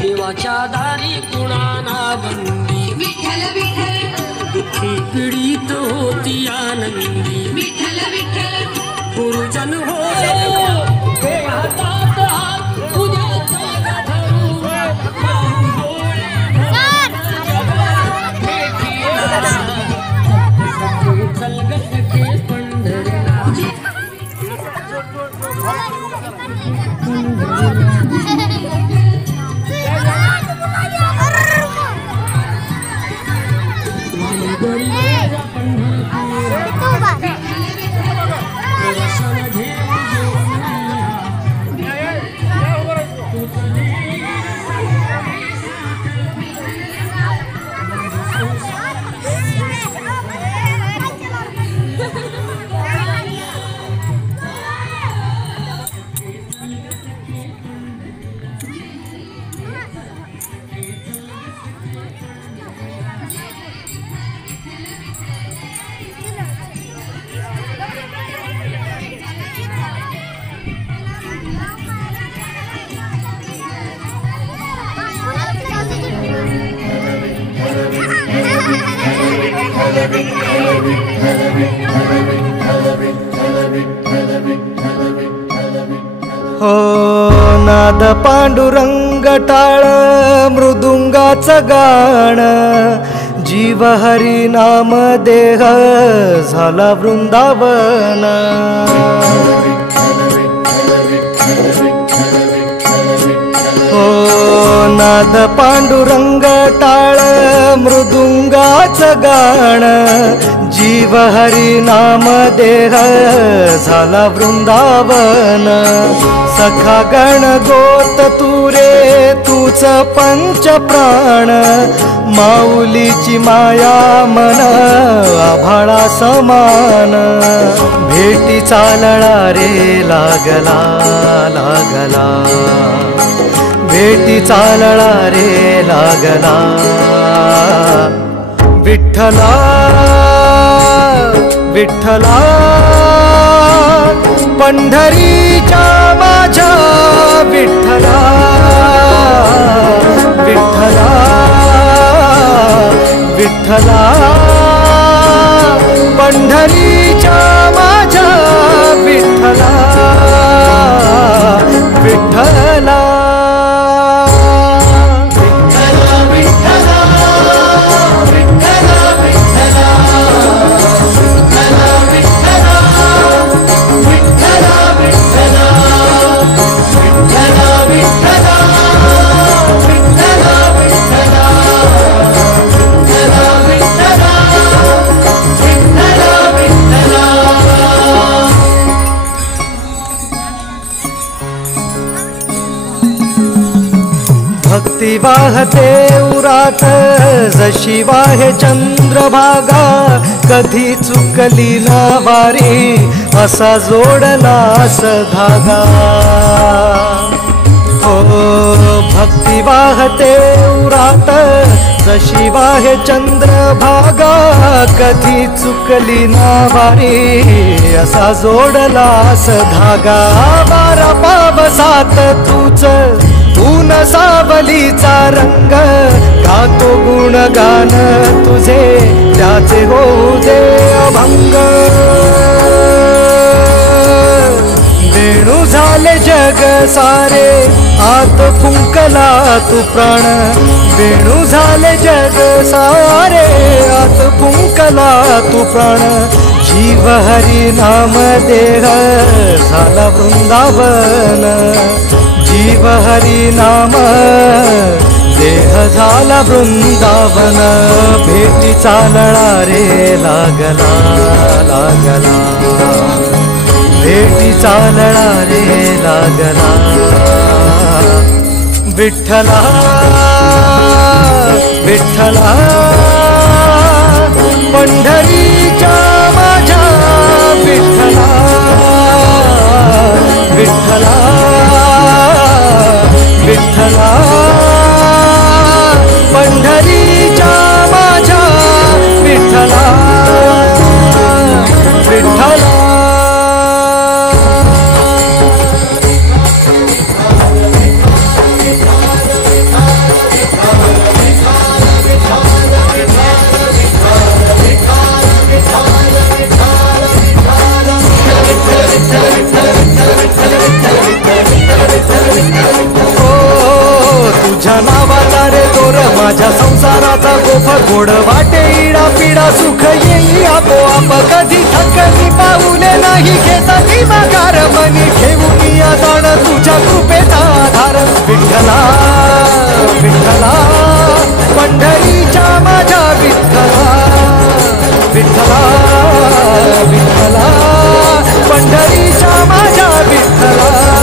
देवाच्या दारी कुणाना बंदी विठ्ठल विठ्ठल दुःखी पीडित होती आनंदी विठ्ठल विठ्ठल गुरुजन हो हातात हात उद्याचा धरू हो नाद पांडुरंग टाळ मृदुंगाचं गाण जीव हरी नाम देह झाला वृंदावन हो नाद पांडुरंग टाळ मृदुंगाचं गाण जीव हरी नाम देह झाला वृंदावन सखा गण गोत तुरे तूच पंच प्राण माऊलीची माया मन आभाळा समान भेटी चालळा रे लागला लागला भेटी चालळा रे लागला विठ्ठला विठ्ठला पंढरीच्या माझ्या विठ्ठला विठ्ठला विठ्ठला पंढरीच्या माझ्या विठ्ठला विठ्ठला भक्ती वाहते उरात जशी वाहे चंद्रभागा कधी चुकली ना वारी असा जोडलास धागा हो भक्ती वाहते उरात जशी वाहे चंद्रभागा कधी चुकली ना वारी असा जोडलास धागा वारा पावसात तूच ऊन सावलीचा रंग गातो गुणगान तुझे त्याचे होऊ दे अभंग वेणू झाले जग सारे आत फुंकला तू प्राण वेणू झाले जग सारे आत फुंकला तू प्राण जीव हरी नाम देह झाला वृंदावन जीव हरी नाम देह झाला वृंदावन भेटी चालळा रे लागला लागला भेटी चालळा रे लागला विठ्ठला विठ्ठला पंढरीच्या माझ्या विठ्ठला विठ्ठला गोड वाटे इडा पिडा सुख येई आपोआप कधी थकली पाऊले नाही घेतली माघार मनी ठेवून या जाण तुझ्या कृपेचा आधार विठ्ठला विठ्ठला पंढरीच्या माझ्या विठ्ठला विठ्ठला विठ्ठला पंढरीच्या माझ्या विठ्ठला